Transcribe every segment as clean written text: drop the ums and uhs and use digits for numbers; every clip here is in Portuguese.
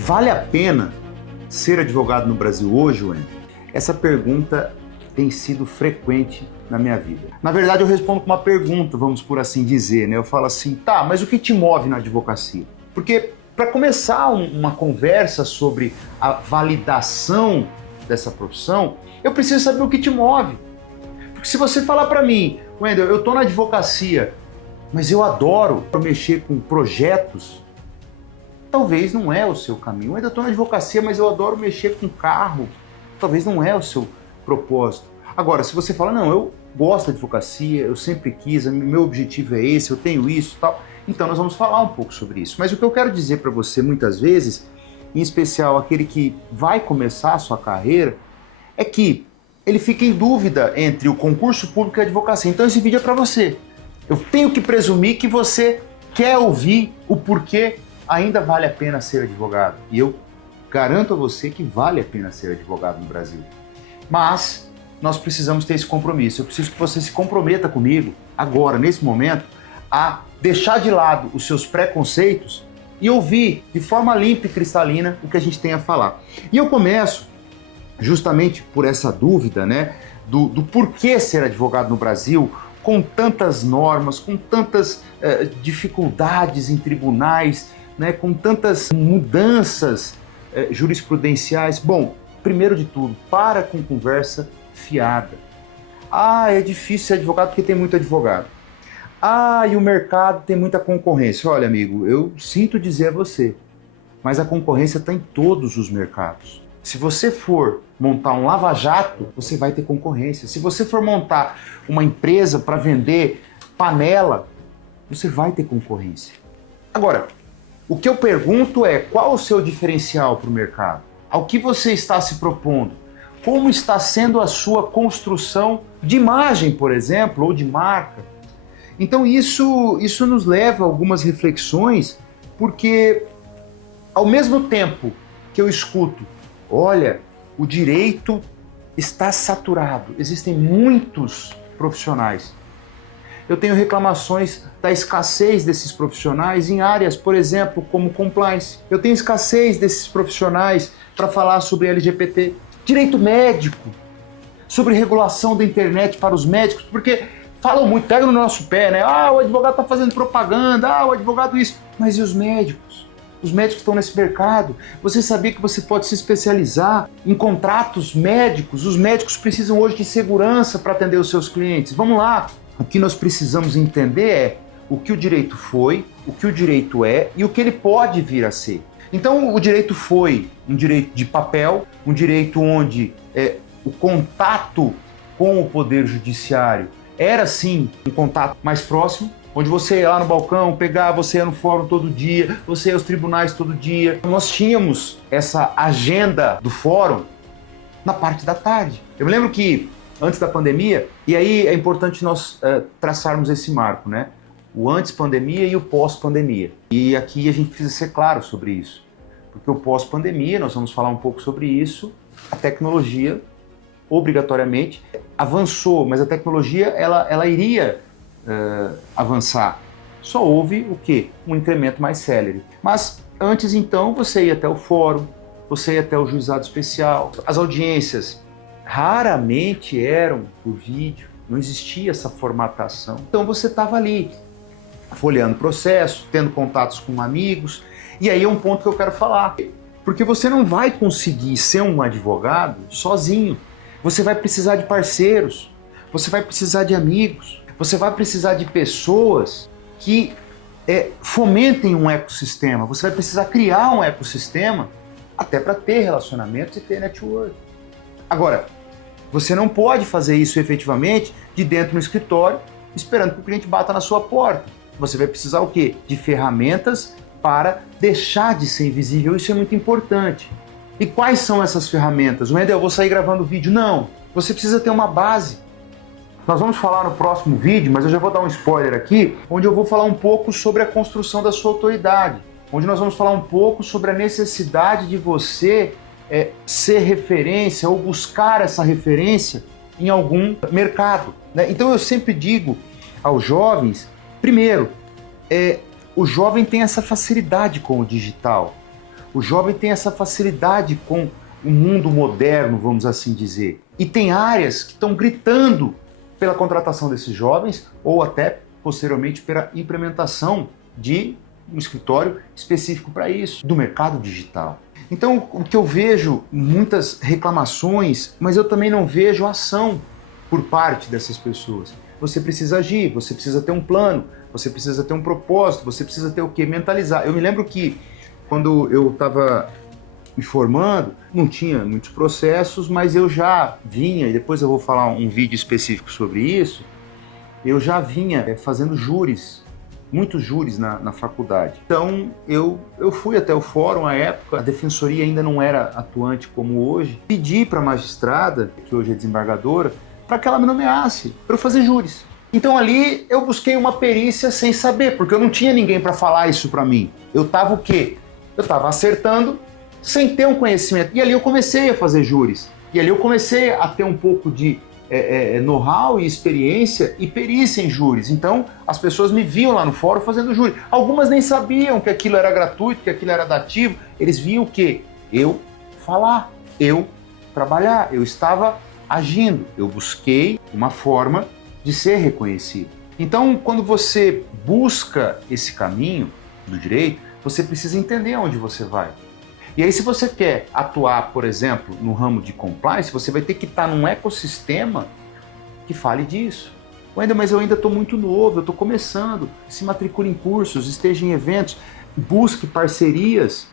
Vale a pena ser advogado no Brasil hoje, Wendel? Essa pergunta tem sido frequente na minha vida. Na verdade, eu respondo com uma pergunta, vamos por assim dizer, né? Eu falo assim, tá, mas o que te move na advocacia? Porque para começar uma conversa sobre a validação dessa profissão, eu preciso saber o que te move. Porque se você falar para mim, Wendel, eu tô na advocacia, mas eu adoro mexer com projetos, talvez não é o seu caminho. Eu ainda estou na advocacia, mas eu adoro mexer com carro. Talvez não é o seu propósito. Agora, se você fala, não, eu gosto da advocacia, eu sempre quis, meu objetivo é esse, eu tenho isso e tal, então nós vamos falar um pouco sobre isso. Mas o que eu quero dizer para você, muitas vezes, em especial aquele que vai começar a sua carreira, é que ele fica em dúvida entre o concurso público e a advocacia. Então esse vídeo é para você. Eu tenho que presumir que você quer ouvir o porquê ainda vale a pena ser advogado. E eu garanto a você que vale a pena ser advogado no Brasil. Mas nós precisamos ter esse compromisso. Eu preciso que você se comprometa comigo, agora, nesse momento, a deixar de lado os seus preconceitos e ouvir de forma limpa e cristalina o que a gente tem a falar. E eu começo justamente por essa dúvida, né, do porquê ser advogado no Brasil, com tantas normas, com tantas dificuldades em tribunais, né, com tantas mudanças jurisprudenciais. Bom, primeiro de tudo, para com conversa fiada. Ah, é difícil ser advogado porque tem muito advogado. Ah, e o mercado tem muita concorrência. Olha, amigo, eu sinto dizer a você, mas a concorrência está em todos os mercados. Se você for montar um lava-jato, você vai ter concorrência. Se você for montar uma empresa para vender panela, você vai ter concorrência. Agora, o que eu pergunto é, qual o seu diferencial para o mercado? Ao que você está se propondo? Como está sendo a sua construção de imagem, por exemplo, ou de marca? Então isso nos leva a algumas reflexões, porque ao mesmo tempo que eu escuto, olha, o direito está saturado, existem muitos profissionais. Eu tenho reclamações da escassez desses profissionais em áreas, por exemplo, como compliance. Eu tenho escassez desses profissionais para falar sobre LGBT, direito médico, sobre regulação da internet para os médicos, porque falam muito, pegam no nosso pé, né? Ah, o advogado está fazendo propaganda, ah, o advogado isso. Mas e os médicos? Os médicos estão nesse mercado. Você sabia que você pode se especializar em contratos médicos? Os médicos precisam hoje de segurança para atender os seus clientes. Vamos lá. O que nós precisamos entender é o que o direito foi, o que o direito é e o que ele pode vir a ser. Então, o direito foi um direito de papel, um direito onde o contato com o poder judiciário era, sim, um contato mais próximo, onde você ia lá no balcão, pegava, você ia no fórum todo dia, você ia aos tribunais todo dia. Nós tínhamos essa agenda do fórum na parte da tarde. Eu me lembro que antes da pandemia, e aí é importante nós traçarmos esse marco, né? O antes-pandemia e o pós-pandemia. E aqui a gente precisa ser claro sobre isso, porque o pós-pandemia, nós vamos falar um pouco sobre isso, a tecnologia, obrigatoriamente, avançou, mas a tecnologia, ela iria avançar. Só houve o quê? Um incremento mais célere. Mas antes, então, você ia até o fórum, você ia até o juizado especial, as audiências raramente eram por vídeo, não existia essa formatação. Então você estava ali, folheando o processo, tendo contatos com amigos, e aí é um ponto que eu quero falar. Porque você não vai conseguir ser um advogado sozinho. Você vai precisar de parceiros, você vai precisar de amigos, você vai precisar de pessoas que fomentem um ecossistema, você vai precisar criar um ecossistema até para ter relacionamentos e ter network. Agora, você não pode fazer isso efetivamente de dentro do escritório, esperando que o cliente bata na sua porta. Você vai precisar o quê? De ferramentas para deixar de ser invisível. Isso é muito importante. E quais são essas ferramentas? Wendel, eu vou sair gravando vídeo? Não. Você precisa ter uma base. Nós vamos falar no próximo vídeo, mas eu já vou dar um spoiler aqui, onde eu vou falar um pouco sobre a construção da sua autoridade, onde nós vamos falar um pouco sobre a necessidade de você ser referência ou buscar essa referência em algum mercado, né? Então eu sempre digo aos jovens, primeiro, o jovem tem essa facilidade com o digital. O jovem tem essa facilidade com o mundo moderno, vamos assim dizer. E tem áreas que estão gritando pela contratação desses jovens ou até, posteriormente, pela implementação de um escritório específico para isso, do mercado digital. Então, o que eu vejo, muitas reclamações, mas eu também não vejo ação por parte dessas pessoas. Você precisa agir, você precisa ter um plano, você precisa ter um propósito, você precisa ter o quê? Mentalizar. Eu me lembro que quando eu estava me formando, não tinha muitos processos, mas eu já vinha, e depois eu vou falar um vídeo específico sobre isso, eu já vinha fazendo júris, muitos júris na faculdade. Então eu fui até o fórum à época, a defensoria ainda não era atuante como hoje, pedi para a magistrada, que hoje é desembargadora, para que ela me nomeasse, para eu fazer júris. Então ali eu busquei uma perícia sem saber, porque eu não tinha ninguém para falar isso para mim. Eu estava o quê? Eu estava acertando sem ter um conhecimento. E ali eu comecei a fazer júris. E ali eu comecei a ter um pouco de know-how e experiência e perícia em júris. Então as pessoas me viam lá no fórum fazendo júri. Algumas nem sabiam que aquilo era gratuito, que aquilo era dativo. Eles viam o quê? Eu falar, eu trabalhar, eu estava agindo. Eu busquei uma forma de ser reconhecido. Então, quando você busca esse caminho do direito, você precisa entender aonde você vai. E aí, se você quer atuar, por exemplo, no ramo de compliance, você vai ter que estar num ecossistema que fale disso. Mas eu ainda estou muito novo, eu estou começando. Se matricule em cursos, esteja em eventos, busque parcerias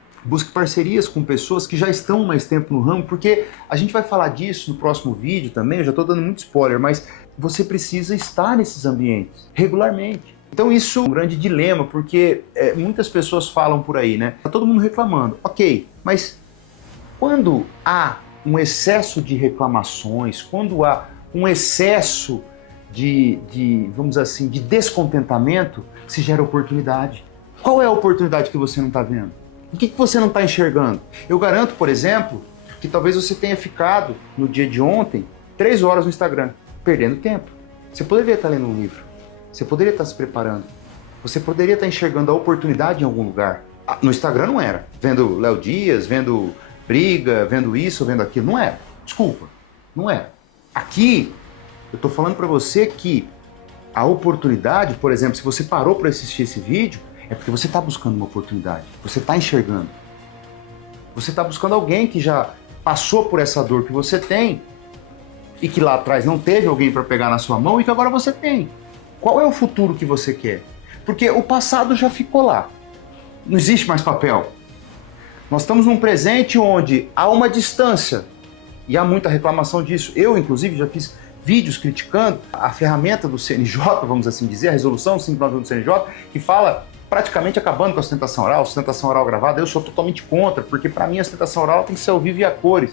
com pessoas que já estão mais tempo no ramo, porque a gente vai falar disso no próximo vídeo também, eu já estou dando muito spoiler, mas você precisa estar nesses ambientes regularmente. Então isso é um grande dilema, porque muitas pessoas falam por aí, né? Tá todo mundo reclamando. Ok, mas quando há um excesso de reclamações, quando há um excesso vamos dizer assim, de descontentamento, se gera oportunidade. Qual é a oportunidade que você não está vendo? O que você não está enxergando? Eu garanto, por exemplo, que talvez você tenha ficado no dia de ontem 3 horas no Instagram, perdendo tempo. Você poderia estar lendo um livro. Você poderia estar se preparando. Você poderia estar enxergando a oportunidade em algum lugar. No Instagram não era. Vendo Léo Dias, vendo briga, vendo isso, vendo aquilo. Não era. Desculpa. Não era. Aqui, eu estou falando para você que a oportunidade, por exemplo, se você parou para assistir esse vídeo, é porque você está buscando uma oportunidade. Você está enxergando. Você está buscando alguém que já passou por essa dor que você tem e que lá atrás não teve alguém para pegar na sua mão e que agora você tem. Qual é o futuro que você quer? Porque o passado já ficou lá. Não existe mais papel. Nós estamos num presente onde há uma distância e há muita reclamação disso. Eu, inclusive, já fiz vídeos criticando a ferramenta do CNJ, vamos assim dizer, a resolução 591 do CNJ, que fala praticamente acabando com a sustentação oral gravada. Eu sou totalmente contra, porque para mim a sustentação oral tem que ser ao vivo e a cores.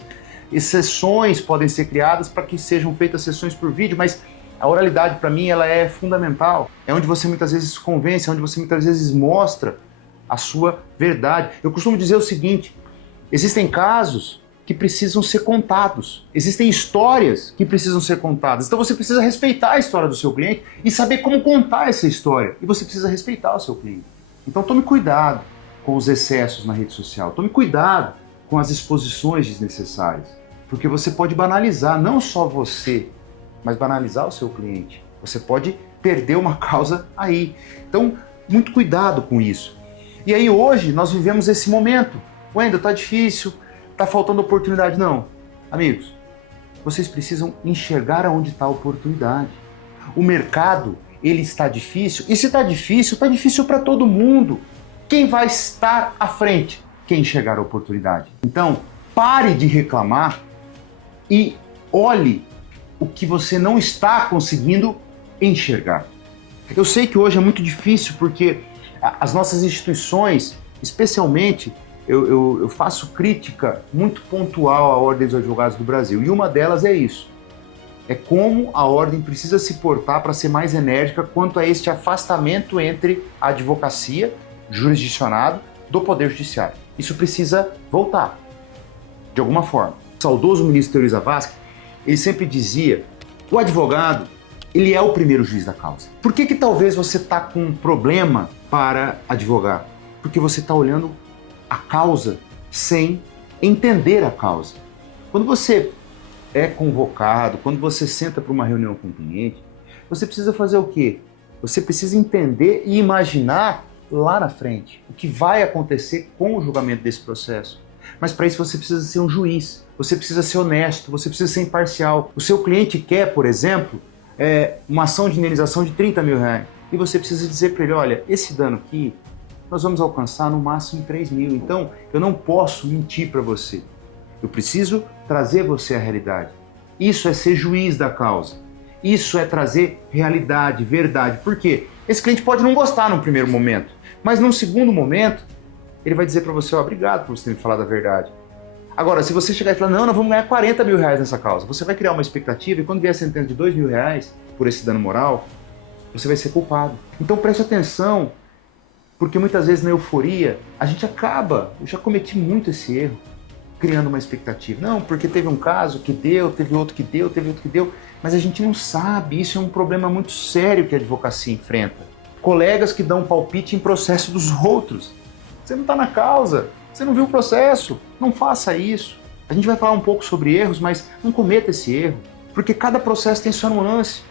Exceções podem ser criadas para que sejam feitas sessões por vídeo, mas a oralidade, para mim, ela é fundamental. É onde você muitas vezes convence, é onde você muitas vezes mostra a sua verdade. Eu costumo dizer o seguinte: existem casos que precisam ser contados. Existem histórias que precisam ser contadas. Então você precisa respeitar a história do seu cliente e saber como contar essa história. E você precisa respeitar o seu cliente. Então tome cuidado com os excessos na rede social. Tome cuidado com as exposições desnecessárias. Porque você pode banalizar não só você, mas banalizar o seu cliente. Você pode perder uma causa aí. Então, muito cuidado com isso. E aí hoje nós vivemos esse momento. Wendel, tá difícil, tá faltando oportunidade. Não. Amigos, vocês precisam enxergar aonde está a oportunidade. O mercado, ele está difícil. E se está difícil para todo mundo. Quem vai estar à frente? Quem enxergar a oportunidade. Então, pare de reclamar e olhe o que você não está conseguindo enxergar. Eu sei que hoje é muito difícil porque as nossas instituições, especialmente, eu faço crítica muito pontual à Ordem dos Advogados do Brasil, e uma delas é isso. É como a Ordem precisa se portar para ser mais enérgica quanto a este afastamento entre a advocacia, jurisdicionado, do Poder Judiciário. Isso precisa voltar, de alguma forma. O saudoso ministro Teori Zavascki, ele sempre dizia: o advogado, ele é o primeiro juiz da causa. Por que talvez você está com um problema para advogar? Porque você está olhando a causa sem entender a causa. Quando você é convocado, quando você senta para uma reunião com o cliente, você precisa fazer o quê? Você precisa entender e imaginar lá na frente o que vai acontecer com o julgamento desse processo. Mas para isso você precisa ser um juiz, você precisa ser honesto, você precisa ser imparcial. O seu cliente quer, por exemplo, uma ação de indenização de 30 mil reais. E você precisa dizer para ele, olha, esse dano aqui nós vamos alcançar no máximo 3 mil. Então eu não posso mentir para você. Eu preciso trazer você à realidade. Isso é ser juiz da causa. Isso é trazer realidade, verdade. Por quê? Esse cliente pode não gostar num primeiro momento, mas num segundo momento, ele vai dizer para você, obrigado por você ter me falado a verdade. Agora, se você chegar e falar, não, nós vamos ganhar 40 mil reais nessa causa, você vai criar uma expectativa e quando vier a sentença de 2 mil reais por esse dano moral, você vai ser culpado. Então preste atenção, porque muitas vezes na euforia, a gente acaba, eu já cometi muito esse erro, criando uma expectativa. Não, porque teve um caso que deu, teve outro que deu, teve outro que deu, mas a gente não sabe, isso é um problema muito sério que a advocacia enfrenta. Colegas que dão palpite em processo dos outros. Você não está na causa, você não viu o processo, não faça isso. A gente vai falar um pouco sobre erros, mas não cometa esse erro, porque cada processo tem sua nuance.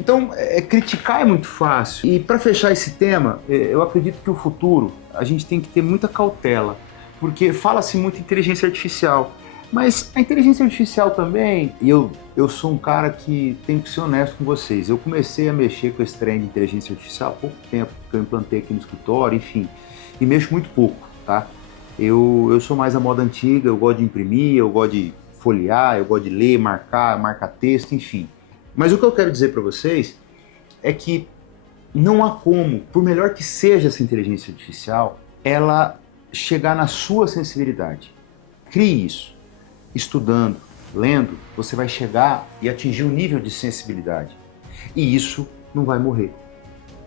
Então, criticar é muito fácil. E para fechar esse tema, eu acredito que o futuro, a gente tem que ter muita cautela, porque fala-se muito em inteligência artificial, mas a inteligência artificial também, e eu sou um cara que tenho que ser honesto com vocês, eu comecei a mexer com esse trem de inteligência artificial há pouco tempo, que eu implantei aqui no escritório, enfim, e mexo muito pouco, tá? Eu sou mais a moda antiga, eu gosto de imprimir, eu gosto de folhear, eu gosto de ler, marcar texto, enfim. Mas o que eu quero dizer para vocês é que não há como, por melhor que seja essa inteligência artificial, ela chegar na sua sensibilidade. Crie isso. Estudando, lendo, você vai chegar e atingir um nível de sensibilidade. E isso não vai morrer.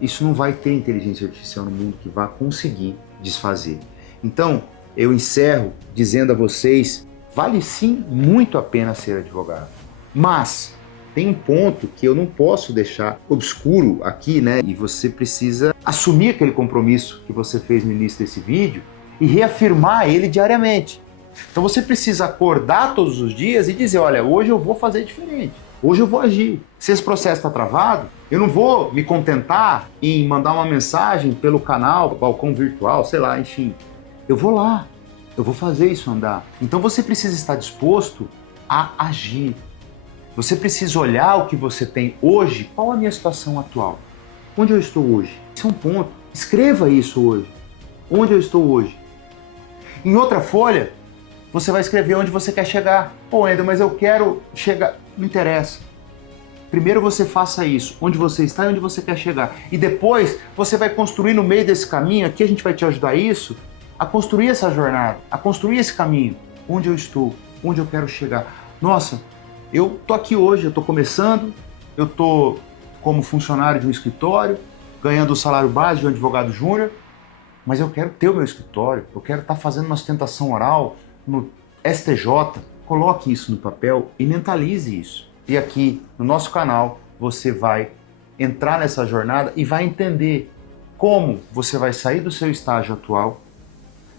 Isso não vai ter inteligência artificial no mundo que vá conseguir desfazer. Então, eu encerro dizendo a vocês, vale sim muito a pena ser advogado. Mas tem um ponto que eu não posso deixar obscuro aqui, né? E você precisa assumir aquele compromisso que você fez no início desse vídeo e reafirmar ele diariamente. Então você precisa acordar todos os dias e dizer, olha, hoje eu vou fazer diferente, hoje eu vou agir. Se esse processo está travado, eu não vou me contentar em mandar uma mensagem pelo canal, balcão virtual, sei lá, enfim. Eu vou lá, eu vou fazer isso andar. Então você precisa estar disposto a agir. Você precisa olhar o que você tem hoje, qual a minha situação atual, onde eu estou hoje. Isso é um ponto, escreva isso hoje, onde eu estou hoje. Em outra folha, você vai escrever onde você quer chegar. Pô, Ender, mas eu quero chegar... Não interessa. Primeiro você faça isso, onde você está e onde você quer chegar. E depois você vai construir no meio desse caminho, aqui a gente vai te ajudar a construir essa jornada, a construir esse caminho. Onde eu estou, onde eu quero chegar. Nossa, eu tô aqui hoje, eu tô começando, eu tô como funcionário de um escritório, ganhando o salário base de um advogado júnior, mas eu quero ter o meu escritório, eu quero estar fazendo uma sustentação oral no STJ, coloque isso no papel e mentalize isso. E aqui no nosso canal você vai entrar nessa jornada e vai entender como você vai sair do seu estágio atual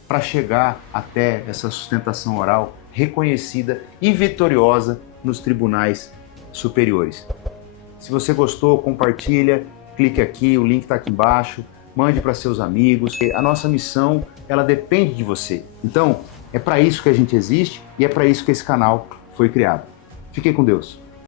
para chegar até essa sustentação oral reconhecida e vitoriosa nos tribunais superiores. Se você gostou, compartilha, clique aqui, o link está aqui embaixo, mande para seus amigos. A nossa missão, ela depende de você. Então, é para isso que a gente existe e é para isso que esse canal foi criado. Fiquem com Deus.